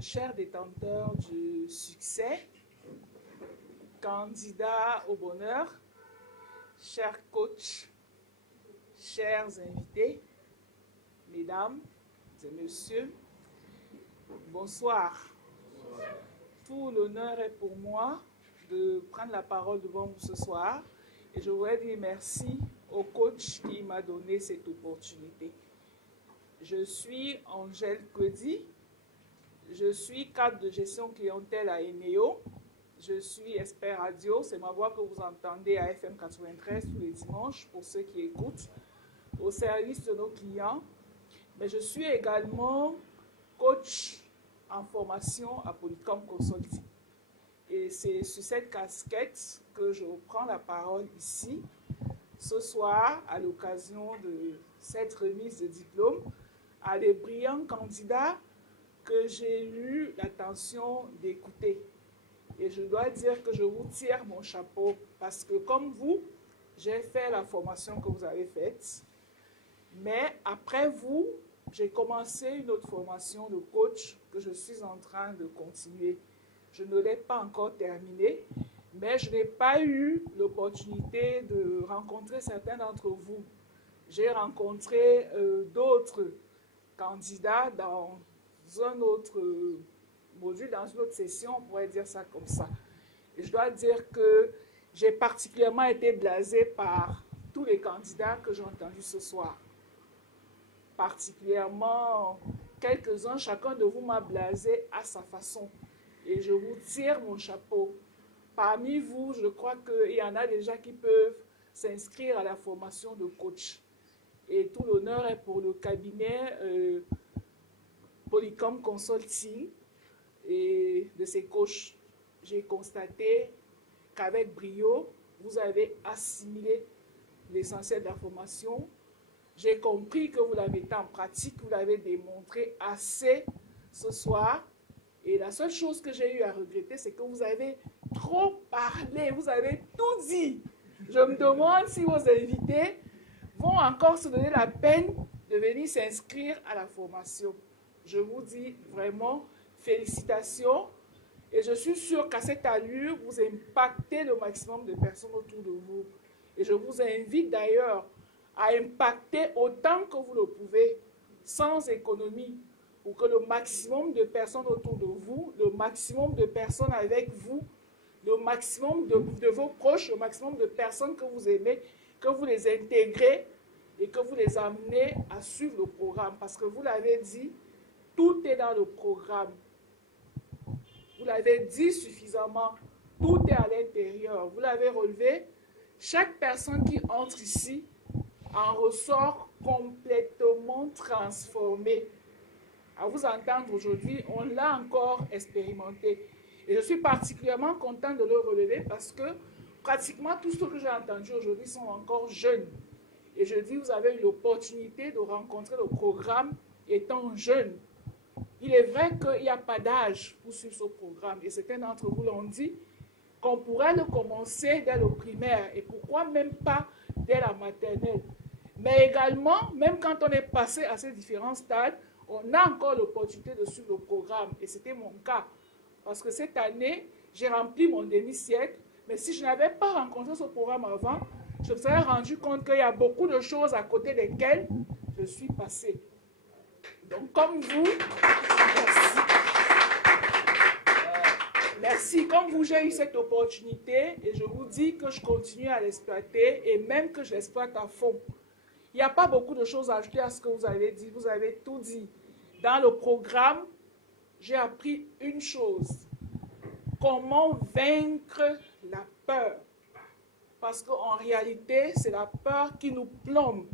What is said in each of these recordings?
chers détenteurs du succès, candidats au bonheur, chers coachs, chers invités, mesdames et messieurs, bonsoir. Tout l'honneur est pour moi de prendre la parole devant vous ce soir et je voudrais dire merci au coach qui m'a donné cette opportunité. Je suis Angèle Kodi, je suis cadre de gestion clientèle à Eneo, je suis expert radio, c'est ma voix que vous entendez à FM 93 tous les dimanches pour ceux qui écoutent, au service de nos clients, mais je suis également coach en formation à Polycom Consulting. Et c'est sur cette casquette que je reprends la parole ici, ce soir, à l'occasion de cette remise de diplôme, à les brillants candidats que j'ai eu l'attention d'écouter. Et je dois dire que je vous tire mon chapeau, parce que comme vous, j'ai fait la formation que vous avez faite, mais après vous, j'ai commencé une autre formation de coach que je suis en train de continuer. Je ne l'ai pas encore terminée, mais je n'ai pas eu l'opportunité de rencontrer certains d'entre vous. J'ai rencontré d'autres candidats dans un autre module, dans une autre session, on pourrait dire ça comme ça. Et je dois dire que j'ai particulièrement été blasée par tous les candidats que j'ai entendus ce soir. Particulièrement quelques-uns, chacun de vous m'a blasé à sa façon. Et je vous tire mon chapeau. Parmi vous, je crois qu'il y en a déjà qui peuvent s'inscrire à la formation de coach. Et tout l'honneur est pour le cabinet Polycom Consulting et de ses coachs. J'ai constaté qu'avec brio, vous avez assimilé l'essentiel de la formation. J'ai compris que vous l'avez mis en pratique, vous l'avez démontré assez ce soir. Et la seule chose que j'ai eu à regretter, c'est que vous avez trop parlé, vous avez tout dit. Je me demande si vos invités vont encore se donner la peine de venir s'inscrire à la formation. Je vous dis vraiment félicitations. Et je suis sûre qu'à cette allure, vous impactez le maximum de personnes autour de vous. Et je vous invite d'ailleurs à impacter autant que vous le pouvez, sans économie, pour que le maximum de personnes autour de vous, le maximum de personnes avec vous, le maximum de vos proches, le maximum de personnes que vous aimez, que vous les intégrez et que vous les amenez à suivre le programme. Parce que vous l'avez dit, tout est dans le programme. Vous l'avez dit suffisamment, tout est à l'intérieur. Vous l'avez relevé, chaque personne qui entre ici en ressort complètement transformée. À vous entendre aujourd'hui, on l'a encore expérimenté. Et je suis particulièrement content de le relever parce que pratiquement tous ceux que j'ai entendus aujourd'hui sont encore jeunes. Et je dis, vous avez eu l'opportunité de rencontrer le programme étant jeune. Il est vrai qu'il n'y a pas d'âge pour suivre ce programme. Et certains d'entre vous l'ont dit, qu'on pourrait le commencer dès le primaire. Et pourquoi même pas dès la maternelle. Mais également, même quand on est passé à ces différents stades, on a encore l'opportunité de suivre le programme. Et c'était mon cas. Parce que cette année, j'ai rempli mon demi-siècle. Mais si je n'avais pas rencontré ce programme avant, je me serais rendu compte qu'il y a beaucoup de choses à côté desquelles je suis passée. Donc, comme vous, merci. Merci. Comme vous, j'ai eu cette opportunité et je vous dis que je continue à l'exploiter et même que je l'exploite à fond. Il n'y a pas beaucoup de choses à ajouter à ce que vous avez dit. Vous avez tout dit. Dans le programme, j'ai appris une chose. Comment vaincre la peur. Parce qu'en réalité, c'est la peur qui nous plombe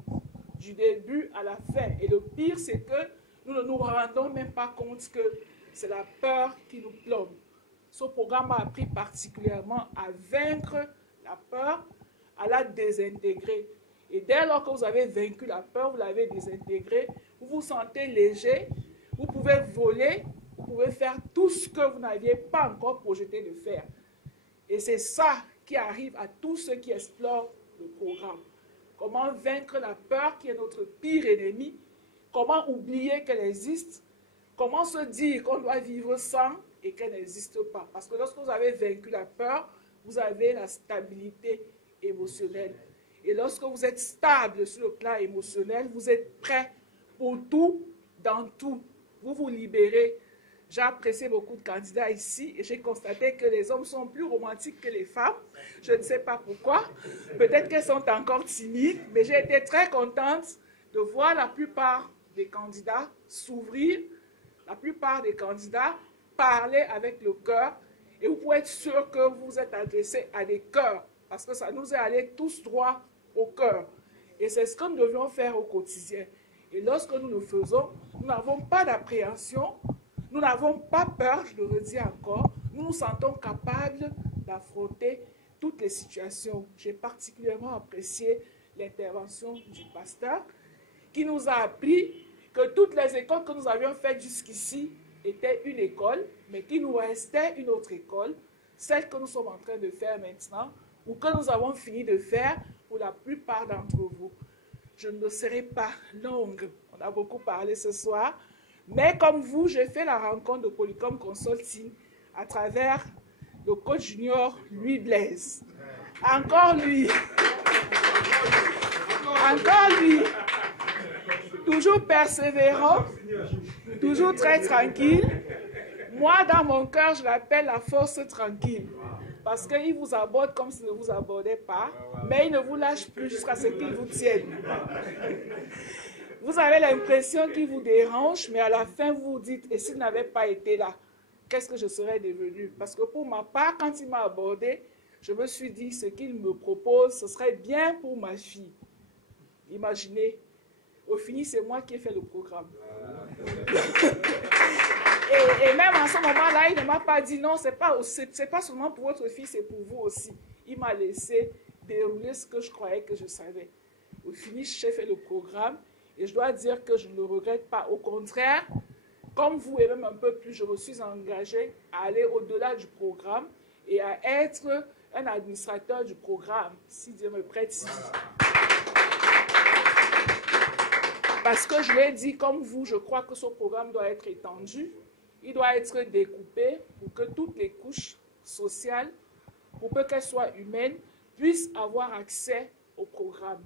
du début à la fin. Et le pire, c'est que nous ne nous rendons même pas compte que c'est la peur qui nous plombe. Ce programme m'a appris particulièrement à vaincre la peur, à la désintégrer. Et dès lors que vous avez vaincu la peur, vous l'avez désintégrée, vous vous sentez léger, vous pouvez voler, vous pouvez faire tout ce que vous n'aviez pas encore projeté de faire. Et c'est ça qui arrive à tous ceux qui explorent le programme. Comment vaincre la peur qui est notre pire ennemi, comment oublier qu'elle existe, Comment se dire qu'on doit vivre sans et qu'elle n'existe pas? Parce que lorsque vous avez vaincu la peur, vous avez la stabilité émotionnelle. Et lorsque vous êtes stable sur le plan émotionnel, vous êtes prêt pour tout, dans tout. Vous vous libérez. J'ai apprécié beaucoup de candidats ici et j'ai constaté que les hommes sont plus romantiques que les femmes. Je ne sais pas pourquoi. Peut-être qu'elles sont encore timides, mais j'ai été très contente de voir la plupart des candidats s'ouvrir, la plupart des candidats parler avec le cœur. Et vous pouvez être sûr que vous êtes adressé à des cœurs, parce que ça nous est allé tous droit au cœur. Et c'est ce que nous devions faire au quotidien. Et lorsque nous le faisons, nous n'avons pas d'appréhension, nous n'avons pas peur, je le redis encore, nous nous sentons capables d'affronter toutes les situations. J'ai particulièrement apprécié l'intervention du pasteur qui nous a appris que toutes les écoles que nous avions faites jusqu'ici étaient une école, mais qu'il nous restait une autre école, celle que nous sommes en train de faire maintenant, ou que nous avons fini de faire pour la plupart d'entre vous. Je ne serai pas longue, on a beaucoup parlé ce soir, mais comme vous, j'ai fait la rencontre de Polycom Consulting à travers le coach junior Louis Blaise. Encore lui. Encore lui. Toujours persévérant, toujours très tranquille. Moi, dans mon cœur, je l'appelle la force tranquille. Parce qu'il vous aborde comme s'il ne vous abordait pas, mais il ne vous lâche plus jusqu'à ce qu'il vous tienne. Vous avez l'impression qu'il vous dérange, mais à la fin, vous vous dites, et s'il n'avait pas été là, qu'est-ce que je serais devenu? Parce que pour ma part, quand il m'a abordé, je me suis dit, ce qu'il me propose, ce serait bien pour ma fille. Imaginez, au fini, c'est moi qui ai fait le programme. Et même en ce moment-là, il ne m'a pas dit, non, c'est pas seulement pour votre fille, c'est pour vous aussi. Il m'a laissé dérouler ce que je croyais que je savais. Au fini, j'ai fait le programme. Et je dois dire que je ne le regrette pas. Au contraire, comme vous et même un peu plus, je me suis engagée à aller au-delà du programme et à être un administrateur du programme, si Dieu me prête ici. Parce que je l'ai dit, comme vous, je crois que ce programme doit être étendu. Il doit être découpé pour que toutes les couches sociales, pour peu qu'elles soient humaines, puissent avoir accès au programme.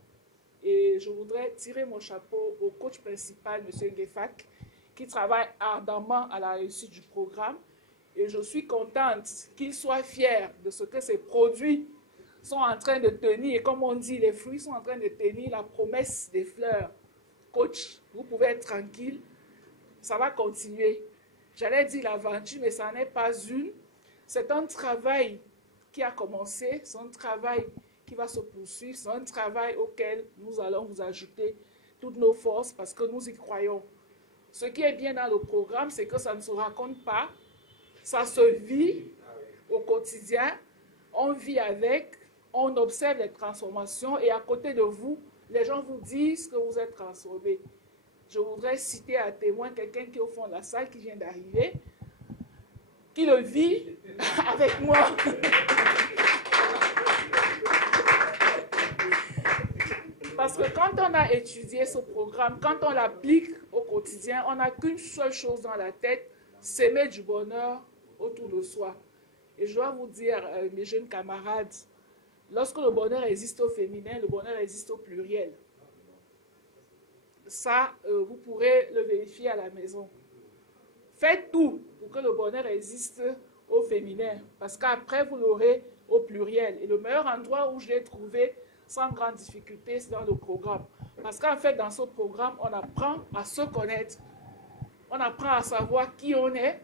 Et je voudrais tirer mon chapeau au coach principal, M. Ngefak, qui travaille ardemment à la réussite du programme. Et je suis contente qu'il soit fier de ce que ses produits sont en train de tenir. Et comme on dit, les fruits sont en train de tenir la promesse des fleurs. Coach, vous pouvez être tranquille, ça va continuer. J'allais dire l'aventure, mais ça n'est pas une. C'est un travail qui a commencé, c'est un travail qui va se poursuivre, c'est un travail auquel nous allons vous ajouter toutes nos forces parce que nous y croyons. Ce qui est bien dans le programme, c'est que ça ne se raconte pas, ça se vit au quotidien, on vit avec, on observe les transformations et à côté de vous, les gens vous disent que vous êtes transformés. Je voudrais citer à témoin quelqu'un qui est au fond de la salle, qui vient d'arriver, qui le vit avec moi. Parce que quand on a étudié ce programme, quand on l'applique au quotidien, on n'a qu'une seule chose dans la tête, s'aimer du bonheur autour de soi. Et je dois vous dire, mes jeunes camarades, lorsque le bonheur existe au féminin, le bonheur existe au pluriel. Ça, vous pourrez le vérifier à la maison. Faites tout pour que le bonheur existe au féminin, parce qu'après, vous l'aurez au pluriel. Et le meilleur endroit où je l'ai trouvé, sans grande difficulté, c'est dans le programme. Parce qu'en fait, dans ce programme, on apprend à se connaître. On apprend à savoir qui on est,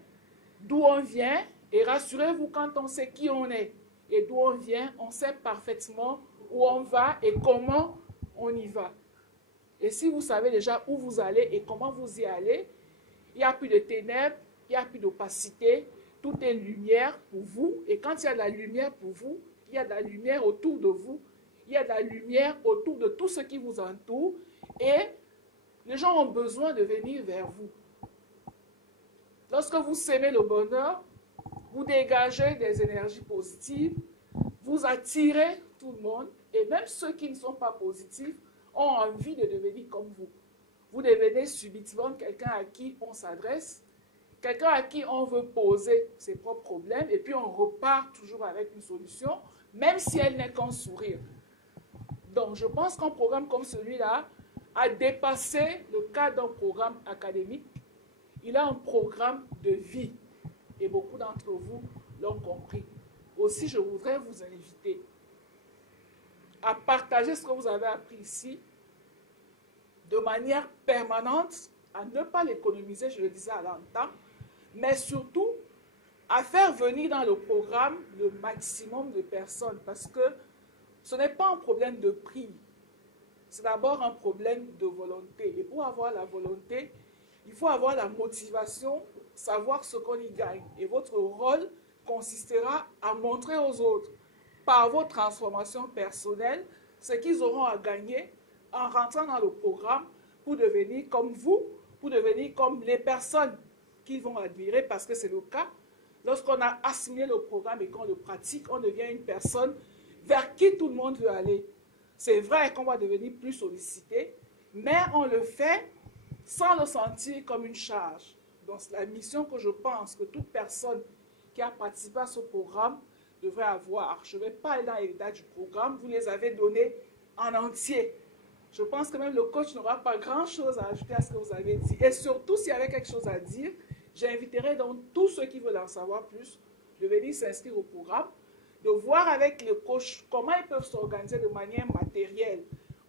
d'où on vient. Et rassurez-vous, quand on sait qui on est et d'où on vient, on sait parfaitement où on va et comment on y va. Et si vous savez déjà où vous allez et comment vous y allez, il n'y a plus de ténèbres, il n'y a plus d'opacité, tout est lumière pour vous. Et quand il y a de la lumière pour vous, il y a de la lumière autour de vous, il y a de la lumière autour de tout ce qui vous entoure. Et les gens ont besoin de venir vers vous. Lorsque vous s'aimez le bonheur, vous dégagez des énergies positives, vous attirez tout le monde, et même ceux qui ne sont pas positifs ont envie de devenir comme vous. Vous devenez subitement quelqu'un à qui on s'adresse quelqu'un à qui on veut poser ses propres problèmes et puis on repart toujours avec une solution, même si elle n'est qu'un sourire. Donc, je pense qu'un programme comme celui-là a dépassé le cadre d'un programme académique. Il a un programme de vie. Et beaucoup d'entre vous l'ont compris. Aussi, je voudrais vous inviter à partager ce que vous avez appris ici de manière permanente, à ne pas l'économiser, je le disais à l'instant, mais surtout à faire venir dans le programme le maximum de personnes, parce que ce n'est pas un problème de prix, c'est d'abord un problème de volonté. Et pour avoir la volonté, il faut avoir la motivation, savoir ce qu'on y gagne. Et votre rôle consistera à montrer aux autres, par vos transformations personnelles, ce qu'ils auront à gagner en rentrant dans le programme pour devenir comme vous, pour devenir comme les personnes qu'ils vont admirer, parce que c'est le cas. Lorsqu'on a assimilé le programme et qu'on le pratique, on devient une personne vers qui tout le monde veut aller. C'est vrai qu'on va devenir plus sollicité, mais on le fait sans le sentir comme une charge. Donc, c'est la mission que je pense que toute personne qui a participé à ce programme devrait avoir. Je ne vais pas aller dans les détails du programme, vous les avez donnés en entier. Je pense que même le coach n'aura pas grand-chose à ajouter à ce que vous avez dit. Et surtout, s'il y avait quelque chose à dire, j'inviterai donc tous ceux qui veulent en savoir plus de venir s'inscrire au programme, de voir avec le coach comment ils peuvent s'organiser de manière matérielle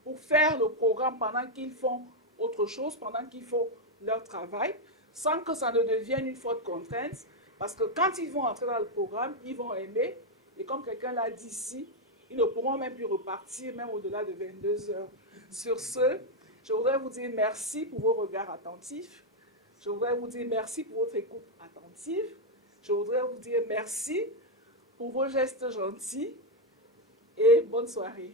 pour faire le programme pendant qu'ils font autre chose, pendant qu'ils font leur travail, sans que ça ne devienne une forte contrainte, parce que quand ils vont entrer dans le programme, ils vont aimer, et comme quelqu'un l'a dit ici, ils ne pourront même plus repartir, même au-delà de 22 heures. Sur ce, je voudrais vous dire merci pour vos regards attentifs, je voudrais vous dire merci pour votre écoute attentive, je voudrais vous dire merci pour vos gestes gentils, et bonne soirée.